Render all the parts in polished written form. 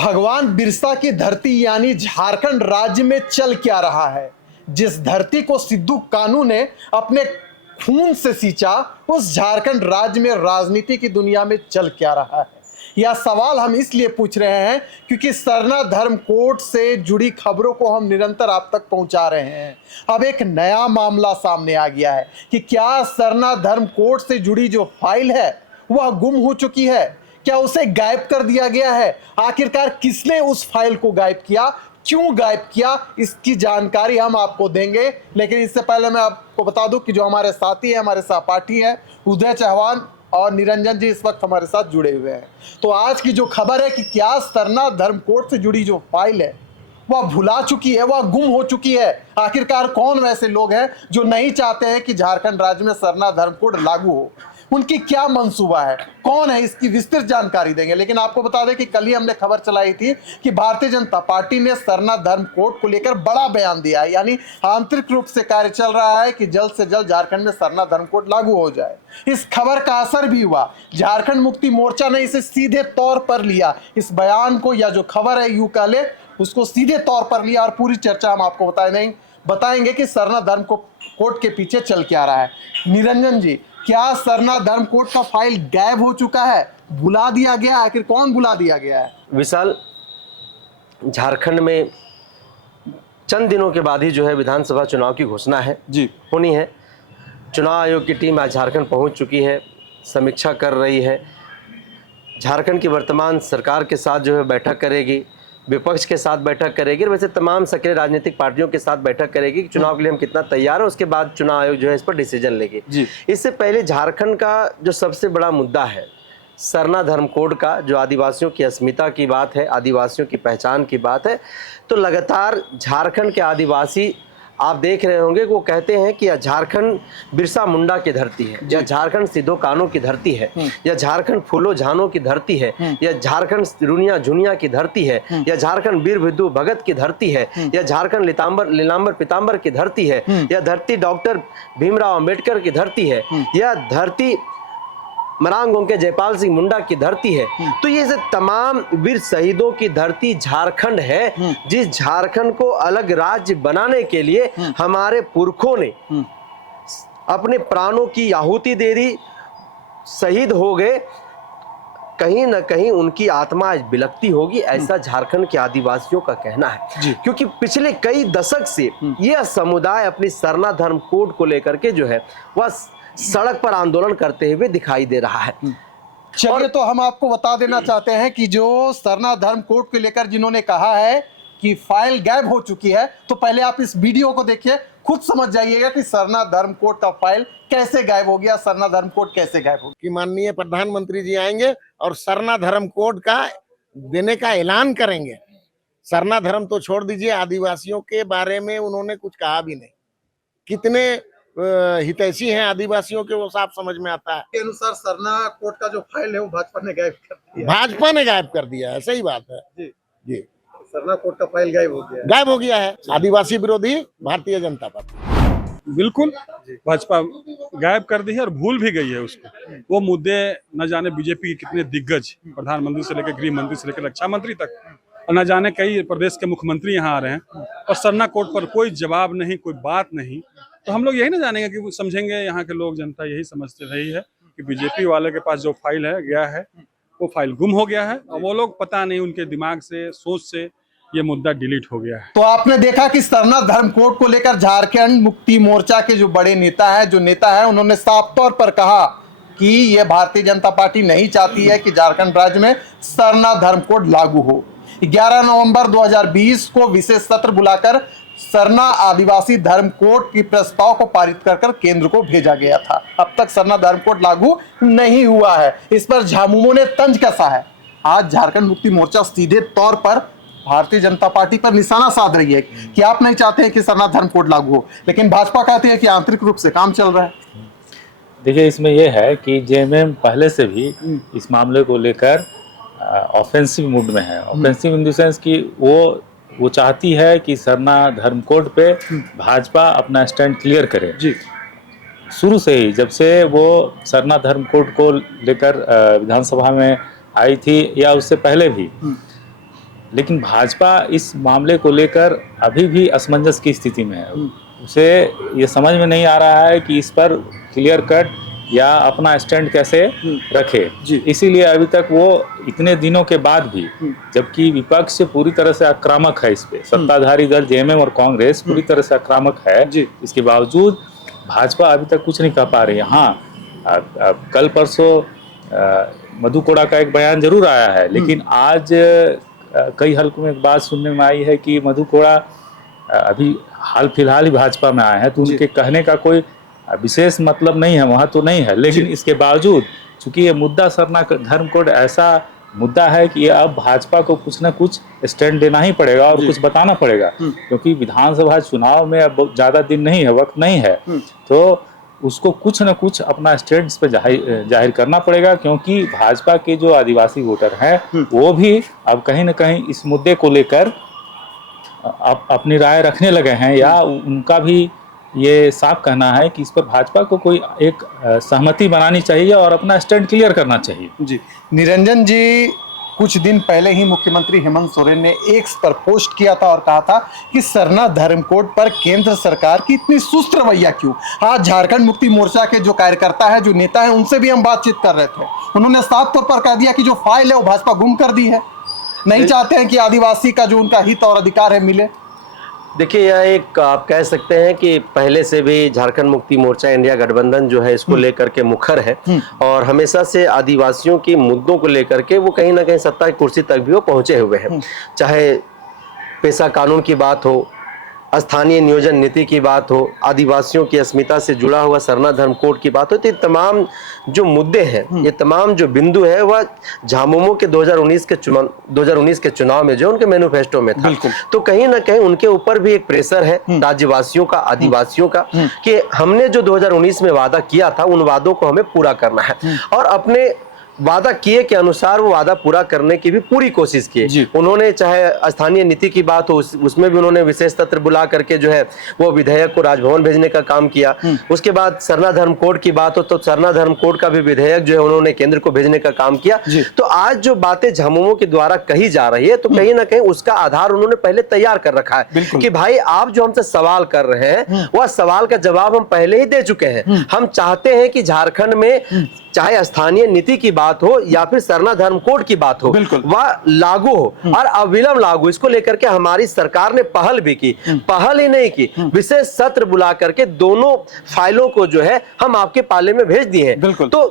भगवान बिरसा की धरती यानी झारखंड राज्य में चल क्या रहा है। जिस धरती को सिद्धू कान्हू ने अपने खून से सींचा, उस झारखंड राज्य में राजनीति की दुनिया में चल क्या रहा है। यह सवाल हम इसलिए पूछ रहे हैं क्योंकि सरना धर्म कोड से जुड़ी खबरों को हम निरंतर आप तक पहुंचा रहे हैं। अब एक नया मामला सामने आ गया है कि क्या सरना धर्म कोड से जुड़ी जो फाइल है वह गुम हो चुकी है, क्या उसे गायब कर दिया गया है। आखिरकार किसने उस फाइल को गायब किया, क्यों गायब किया, इसकी जानकारी हम आपको देंगे। लेकिन इससे पहले मैं आपको बता दूं कि जो हमारे साथी है, हमारे सहपाठी है उदय चौहान और निरंजन जी इस वक्त हमारे साथ जुड़े हुए हैं। तो आज की जो खबर है कि क्या सरना धर्म कोड से जुड़ी जो फाइल है वह भुला चुकी है, वह गुम हो चुकी है। आखिरकार कौन वैसे लोग हैं जो नहीं चाहते हैं कि झारखंड राज्य में सरना धर्म कोड लागू हो, उनकी क्या मंसूबा है, कौन है, इसकी विस्तृत जानकारी देंगे। लेकिन आपको बता दें कि कल ही हमने खबर चलाई थी कि भारतीय जनता पार्टी ने सरना धर्म कोड को लेकर बड़ा बयान दिया है, यानी आंतरिक रूप से कार्य चल रहा है कि जल्द से जल्द झारखंड में सरना धर्म कोड लागू हो जाए। इस खबर का असर भी हुआ, झारखंड मुक्ति मोर्चा ने इसे सीधे तौर पर लिया, इस बयान को या जो खबर है यूं कह ले उसको सीधे तौर पर लिया और पूरी चर्चा हम आपको बताएंगे कि सरना धर्म कोड के पीछे चल क्या रहा है। निरंजन जी, क्या सरना धर्म कोड का फाइल गायब हो चुका है, बुला दिया गया, आखिर कौन बुला दिया गया है? विशाल, झारखंड में चंद दिनों के बाद ही जो है विधानसभा चुनाव की घोषणा है जी होनी है। चुनाव आयोग की टीम आज झारखंड पहुंच चुकी है, समीक्षा कर रही है, झारखंड की वर्तमान सरकार के साथ जो है बैठक करेगी, विपक्ष के साथ बैठक करेगी और वैसे तमाम सक्रिय राजनीतिक पार्टियों के साथ बैठक करेगी कि चुनाव के लिए हम कितना तैयार है। उसके बाद चुनाव आयोग जो है इस पर डिसीजन लेगी। इससे पहले झारखंड का जो सबसे बड़ा मुद्दा है सरना धर्म कोड का, जो आदिवासियों की अस्मिता की बात है, आदिवासियों की पहचान की बात है, तो लगातार झारखंड के आदिवासी आप देख रहे होंगे कि वो कहते हैं कि झारखंड बिरसा मुंडा की धरती है, या झारखंड सिद्धू कान्हू की धरती है, या झारखंड फूलो झानो की धरती है, या झारखंड रुनिया झुनिया की धरती है, या झारखंड वीर विद्यु भगत की धरती है, या झारखंड लीलांबर पीताम्बर की धरती है, या धरती डॉक्टर भीमराव अंबेडकर की धरती है, या धरती मरांगों के जयपाल सिंह मुंडा की धरती है। तो ये तमाम वीर शहीदों की धरती झारखंड है, जिस झारखंड को अलग राज्य बनाने के लिए हमारे पुरखों ने अपने प्राणों की आहुति दे दी, शहीद हो गए। कहीं न कहीं उनकी आत्मा आज बिलखती होगी, ऐसा झारखंड के आदिवासियों का कहना है। क्योंकि पिछले कई दशक से यह समुदाय अपनी सरना धर्म कोड को लेकर के जो है वह सड़क पर आंदोलन करते हुए दिखाई दे रहा है। चलिए, तो हम आपको बता देना चाहते हैं कि जो सरना धर्म कोड को लेकर जिन्होंने कहा है कि फाइल गायब हो चुकी है, तो पहले आप इस वीडियो को देखिए, खुद समझ जाइएगा कि सरना धर्म कोड का फाइल कैसे गायब हो गया, सरना धर्म कोड कैसे गायब हो गया। कि माननीय प्रधानमंत्री जी आएंगे और सरना धर्म कोड का देने का ऐलान करेंगे। सरना धर्म तो छोड़ दीजिए, आदिवासियों के बारे में उन्होंने कुछ कहा भी नहीं। कितने हितैषी हैं आदिवासियों के, वो साफ समझ में आता है। के अनुसार सरना कोड का जो फाइल है वो भाजपा ने गायब कर दिया। भाजपा ने गायब कर दिया है, सही बात है जी। सरना कोड का फाइल गायब हो गया, गायब हो गया है। आदिवासी विरोधी भारतीय जनता पार्टी बिल्कुल भाजपा गायब कर दी है और भूल भी गई है उसको। वो मुद्दे न जाने बीजेपी के कितने दिग्गज, प्रधानमंत्री से लेकर गृह मंत्री से लेकर रक्षा मंत्री तक, और न जाने कई प्रदेश के मुख्यमंत्री यहाँ आ रहे हैं और सरना कोड पर कोई जवाब नहीं, कोई बात नहीं। तो हम लोग यही ना जानेंगे कि वो समझेंगे, यहाँ के लोग, जनता यही समझते रही है कि बीजेपी वाले के पास जो फाइल है गया है, वो फाइल गुम हो गया है और वो लोग पता नहीं उनके दिमाग से, सोच से ये मुद्दा डिलीट हो गया है। तो आपने देखा कि सरना धर्म कोड को लेकर झारखंड मुक्ति मोर्चा के जो बड़े नेता है उन्होंने साफ तौर पर कहा कि यह भारतीय जनता पार्टी नहीं चाहती है कि झारखंड राज्य में सरना धर्म कोड लागू हो। 11 नवंबर 2020 को विशेष सत्र बुलाकर सरना आदिवासी धर्म कोड की प्रस्ताव को पारित कर केंद्र को भेजा गया था। अब तक सरना धर्म कोड लागू नहीं हुआ है, इस पर झामुमो ने तंज कसा है। आज झारखंड मुक्ति मोर्चा सीधे तौर पर भारतीय जनता पार्टी पर निशाना साध रही है कि आप नहीं चाहते हैं कि सरना धर्म कोड लागू हो, लेकिन भाजपा कहती है कि आंतरिक रूप से काम चल रहा है। देखिए, इसमें यह है कि जेएमएम पहले से भी इस मामले को लेकर ऑफेंसिव मूड में है। ऑफेंसिव इन द सेंस कि वो चाहती है कि सरना धर्म कोड पे भाजपा अपना स्टैंड क्लियर करे जी। शुरू से ही, जब से वो सरना धर्म कोड को लेकर विधानसभा में आई थी या उससे पहले भी, लेकिन भाजपा इस मामले को लेकर अभी भी असमंजस की स्थिति में है। उसे ये समझ में नहीं आ रहा है कि इस पर क्लियर कट या अपना स्टैंड कैसे रखे। इसीलिए अभी तक वो इतने दिनों के बाद भी, जबकि विपक्ष पूरी तरह से आक्रामक है इस पे, सत्ताधारी दल जेएमएम और कांग्रेस पूरी तरह से आक्रामक है, इसके बावजूद भाजपा अभी तक कुछ नहीं कर पा रही है। हाँ, कल परसों मधु कोड़ा का एक बयान जरूर आया है, लेकिन आज कई हल्कों में एक बात सुनने में आई है कि मधु कोड़ा अभी हाल फिलहाल ही भाजपा में आए हैं, तो उनके कहने का कोई विशेष मतलब नहीं है, वहाँ तो नहीं है। लेकिन इसके बावजूद चूंकि ये मुद्दा सरना धर्म कोड ऐसा मुद्दा है कि अब भाजपा को कुछ ना कुछ स्टैंड देना ही पड़ेगा और कुछ बताना पड़ेगा, क्योंकि विधानसभा चुनाव में अब ज्यादा दिन नहीं है, वक्त नहीं है, तो उसको कुछ न कुछ अपना स्टैंड इस पे जाहिर करना पड़ेगा। क्योंकि भाजपा के जो आदिवासी वोटर हैं वो भी अब कहीं न कहीं इस मुद्दे को लेकर अपनी राय रखने लगे हैं, या उनका भी ये साफ कहना है कि इस पर भाजपा को कोई एक सहमति बनानी चाहिए और अपना स्टैंड क्लियर करना चाहिए। जी निरंजन जी, कुछ दिन पहले ही मुख्यमंत्री हेमंत सोरेन ने एक्स पर पोस्ट किया था और कहा था कि सरना धर्म कोड पर केंद्र सरकार की इतनी सुस्त रवैया क्यों। आज झारखंड मुक्ति मोर्चा के जो कार्यकर्ता है, जो नेता है, उनसे भी हम बातचीत कर रहे थे। उन्होंने साफ तौर पर कह दिया कि जो फाइल है वो भाजपा गुम कर दी है, नहीं चाहते हैं कि आदिवासी का जो उनका हित और अधिकार है मिले। देखिए, यह एक आप कह सकते हैं कि पहले से भी झारखंड मुक्ति मोर्चा इंडिया गठबंधन जो है इसको लेकर के मुखर है, और हमेशा से आदिवासियों के मुद्दों को लेकर के वो कहीं ना कहीं सत्ता की कुर्सी तक भी वो पहुंचे हुए हैं। चाहे पेशा कानून की बात हो, स्थानीय नियोजन नीति की बात हो, आदिवासियों की अस्मिता से जुड़ा हुआ सरना धर्म कोड की बात हो, तो ये तमाम जो मुद्दे हैं, ये तमाम जो बिंदु है वह झामुमो के 2019 के चुनाव में जो उनके मैनिफेस्टो में था। तो कहीं ना कहीं उनके ऊपर भी एक प्रेशर है राज्यवासियों का, आदिवासियों का, कि हमने जो 2019 में वादा किया था उन वादों को हमें पूरा करना है, और अपने वादा किए के अनुसार वो वादा पूरा करने की भी पूरी कोशिश की। उन्होंने चाहे स्थानीय नीति की बात हो, उसमें भी उन्होंने विशेष सत्र बुला करके जो है वो विधेयक को राजभवन भेजने का काम किया। उसके बाद सरना धर्म कोड की बात हो तो सरना धर्म कोड का भी विधेयक जो है उन्होंने केंद्र को भेजने का काम किया। तो आज जो बातें झामुमो के द्वारा कही जा रही है, तो कहीं ना कहीं उसका आधार उन्होंने पहले तैयार कर रखा है कि भाई आप जो हमसे सवाल कर रहे हैं वह सवाल का जवाब हम पहले ही दे चुके हैं। हम चाहते हैं कि झारखंड में चाहे स्थानीय नीति की बात हो या फिर सरना धर्म कोड की बात हो, वह लागू हो और अविलंब लागू। इसको लेकर के हमारी सरकार ने पहल भी की, पहल ही नहीं की, विशेष सत्र बुला करके दोनों फाइलों को जो है हम आपके पाले में भेज दिए हैं। तो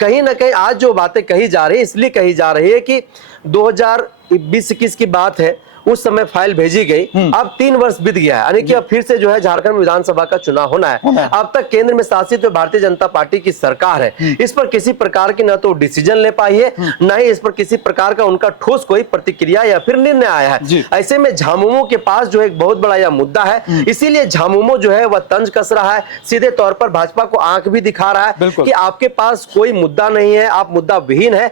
कहीं ना कहीं आज जो बातें कही जा रही है, इसलिए कही जा रही है कि 2020-21 की बात है, उस समय फाइल भेजी गई, अब 3 वर्ष बीत गया है, यानी कि अब फिर से जो है झारखंड विधानसभा का चुनाव होना है। अब तक केंद्र में शासित जो भारतीय जनता पार्टी की सरकार है, इस पर किसी प्रकार की न तो डिसीजन ले पाई है, न ही इस पर किसी प्रकार का उनका ठोस कोई प्रतिक्रिया या फिर निर्णय आया है। ऐसे में झामुमो के पास जो एक बहुत बड़ा यह मुद्दा है, इसीलिए झामुमो जो है वह तंज कस रहा है, सीधे तौर पर भाजपा को आंख भी दिखा रहा है कि आपके पास कोई मुद्दा नहीं है, आप मुद्दा विहीन है,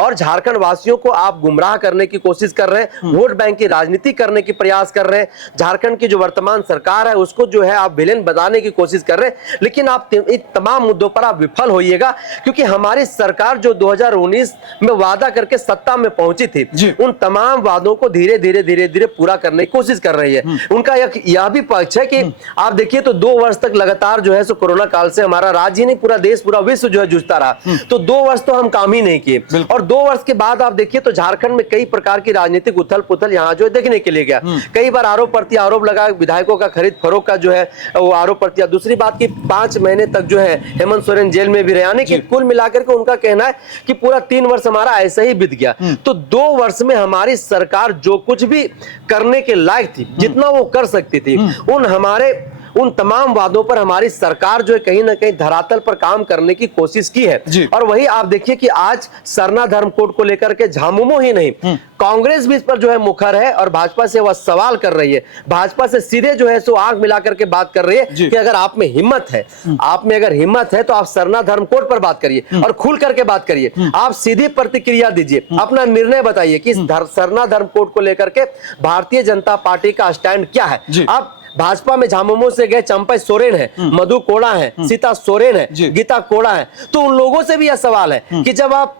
और झारखंड वासियों को आप गुमराह करने की कोशिश कर रहे हैं, वोट बैंक की राजनीति करने की प्रयास कर रहे हैं, झारखंड की जो वर्तमान सरकार है उसको जो है आप विलेन बनाने की कोशिश कर रहे हैं। लेकिन आप इन तमाम मुद्दों पर आप विफल होइएगा, क्योंकि हमारी सरकार जो 2019 में वादा करके सत्ता में पहुंची थी, उन तमाम वादों को धीरे धीरे पूरा करने की कोशिश कर रही है। उनका यह भी पक्ष है कि आप देखिए तो 2 वर्ष तक लगातार जो है सो कोरोना काल से हमारा राज्य ही नहीं, पूरा देश, पूरा विश्व जो है जूझता रहा। तो 2 वर्ष तो हम काम ही नहीं किए, और 2 वर्ष के बाद आप देखिए तो झारखंड में कई प्रकार की राजनीतिक उथल पुथल यहाँ जो देखने के लिए गया। कई बार आरोप प्रत्यारोप लगा, विधायकों का खरीद फरोख्त का जो है वो आरोप प्रत्यारोप। दूसरी बात की 5 महीने तक जो है हेमंत सोरेन जेल में भी रहे, यानी कि कुल मिलाकर के उनका कहना है कि पूरा 3 वर्ष हमारा ऐसे ही बीत गया। तो 2 वर्ष में हमारी सरकार जो कुछ भी करने के लायक थी, जितना वो कर सकती थी, उन तमाम वादों पर हमारी सरकार जो है कहीं ना कहीं धरातल पर काम करने की कोशिश की है। और वही आप देखिए कि आज सरना धर्म कोड को लेकर के झामुमो ही नहीं, कांग्रेस भी इस पर जो है मुखर है और भाजपा से वह सवाल कर रही है। भाजपा से सीधे जो है सो आंख मिला करके बात कर रही है कि अगर आप में हिम्मत है, तो आप सरना धर्म कोड पर बात करिए और खुल करके बात करिए। आप सीधी प्रतिक्रिया दीजिए, अपना निर्णय बताइए कि सरना धर्म कोड को लेकर के भारतीय जनता पार्टी का स्टैंड क्या है। आप भाजपा में झामुमो से गए चंपा सोरेन है, मधु कोड़ा है, सीता सोरेन है, गीता कोड़ा है, तो उन लोगों से भी यह सवाल है कि जब आप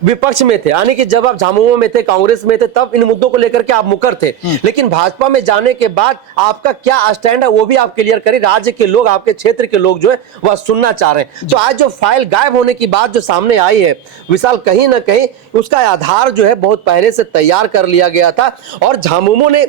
विपक्ष में थे, यानी कि जब आप झामुमो में थे, कांग्रेस में थे, तब इन मुद्दों को लेकर के आप मुकर थे। लेकिन भाजपा में जाने के बाद आपका क्या स्टैंड है वो भी आप क्लियर करें। राज्य के लोग, आपके क्षेत्र के लोग जो है वह सुनना चाह रहे हैं। तो आज जो फाइल गायब होने की बात जो सामने आई है विशाल, कहीं ना कहीं उसका आधार जो है बहुत पहले से तैयार कर लिया गया था। और झामुमो ने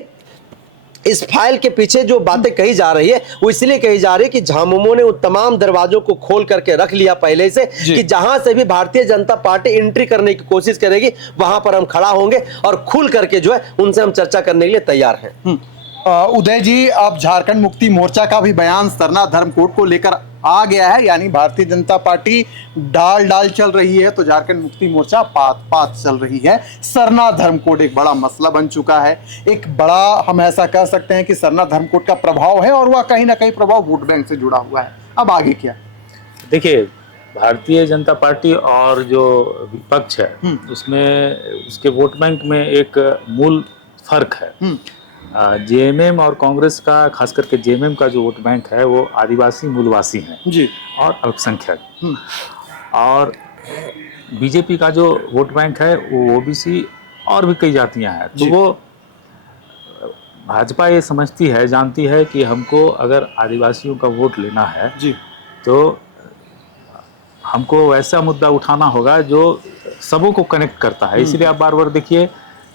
इस फाइल के पीछे जो बातें कही जा रही है वो इसलिए कही जा रही है कि झामुमो ने उन तमाम दरवाजों को खोल करके रख लिया पहले से कि जहां से भी भारतीय जनता पार्टी एंट्री करने की कोशिश करेगी वहां पर हम खड़ा होंगे और खुल करके जो है उनसे हम चर्चा करने के लिए तैयार हैं। उदय जी, अब झारखंड मुक्ति मोर्चा का भी बयान सरना धर्म कोड को लेकर आ गया है, यानी भारतीय जनता पार्टी डाल चल रही है तो झारखंड मुक्ति मोर्चा पात चल रही है। सरना धर्म कोड एक बड़ा मसला बन चुका है। एक बड़ा, हम ऐसा कह सकते हैं कि सरना धर्म कोड का प्रभाव है और वह कहीं ना कहीं प्रभाव वोट बैंक से जुड़ा हुआ है। अब आगे क्या? देखिए, भारतीय जनता पार्टी और जो विपक्ष है उसमें, उसके वोट बैंक में एक मूल फर्क है। जेएमएम और कांग्रेस का, खास करके जेएमएम का जो वोट बैंक है वो आदिवासी मूलवासी हैं जी और अल्पसंख्यक। और बीजेपी का जो वोट बैंक है वो ओबीसी और भी कई जातियां हैं। तो वो भाजपा ये समझती है, जानती है कि हमको अगर आदिवासियों का वोट लेना है जी तो हमको वैसा मुद्दा उठाना होगा जो सबों को कनेक्ट करता है। इसलिए आप बार बार देखिए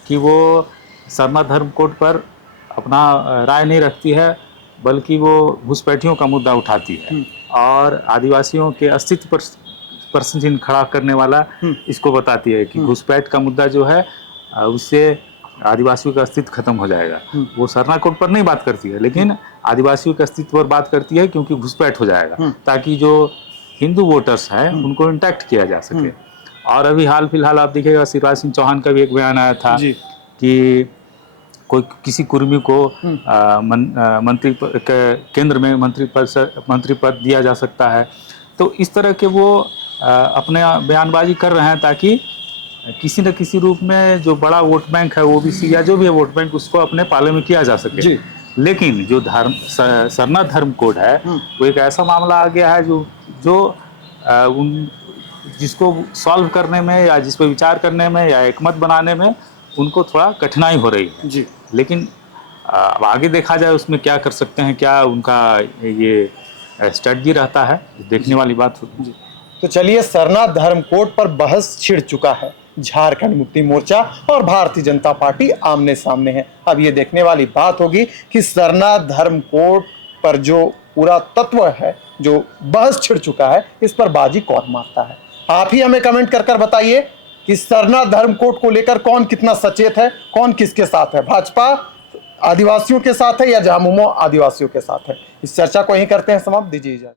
कि वो सरना धर्म कोड पर अपना राय नहीं रखती है, बल्कि वो घुसपैठियों का मुद्दा उठाती है और आदिवासियों के अस्तित्व पर प्रश्न चिन्ह खड़ा करने वाला इसको बताती है कि घुसपैठ का मुद्दा जो है उससे आदिवासियों का अस्तित्व खत्म हो जाएगा। वो सरना कोड पर नहीं बात करती है, लेकिन आदिवासियों के अस्तित्व पर बात करती है क्योंकि घुसपैठ हो जाएगा, ताकि जो हिंदू वोटर्स हैं उनको इंटैक्ट किया जा सके। और अभी हाल फिलहाल आप देखिएगा, शिवराज सिंह चौहान का भी एक बयान आया था कि कोई किसी कुर्मी को मंत्री केंद्र में मंत्री पद दिया जा सकता है। तो इस तरह के वो अपने बयानबाजी कर रहे हैं ताकि किसी न किसी रूप में जो बड़ा वोट बैंक है ओबीसी या जो भी है वोट बैंक, उसको अपने पाले में किया जा सके। लेकिन जो सरना धर्म कोड है वो एक ऐसा मामला आ गया है जो जिसको सॉल्व करने में या जिस पर विचार करने में या एकमत बनाने में उनको थोड़ा कठिनाई हो रही है जी। लेकिन अब आगे देखा जाए उसमें क्या कर सकते हैं, क्या उनका ये स्ट्रेटजी रहता है, देखने वाली बात होती है। तो चलिए, सरना धर्म कोड पर बहस छिड़ चुका है। झारखंड मुक्ति मोर्चा और भारतीय जनता पार्टी आमने सामने है। अब ये देखने वाली बात होगी कि सरना धर्म कोड पर जो पूरा तत्व है, जो बहस छिड़ चुका है, इस पर बाजी कौन मारता है। आप ही हमें कमेंट कर बताइए कि सरना धर्म कोड को लेकर कौन कितना सचेत है, कौन किसके साथ है। भाजपा आदिवासियों के साथ है या झामुमो आदिवासियों के साथ है। इस चर्चा को यहीं करते हैं समाप्त। दीजिए इजाजत।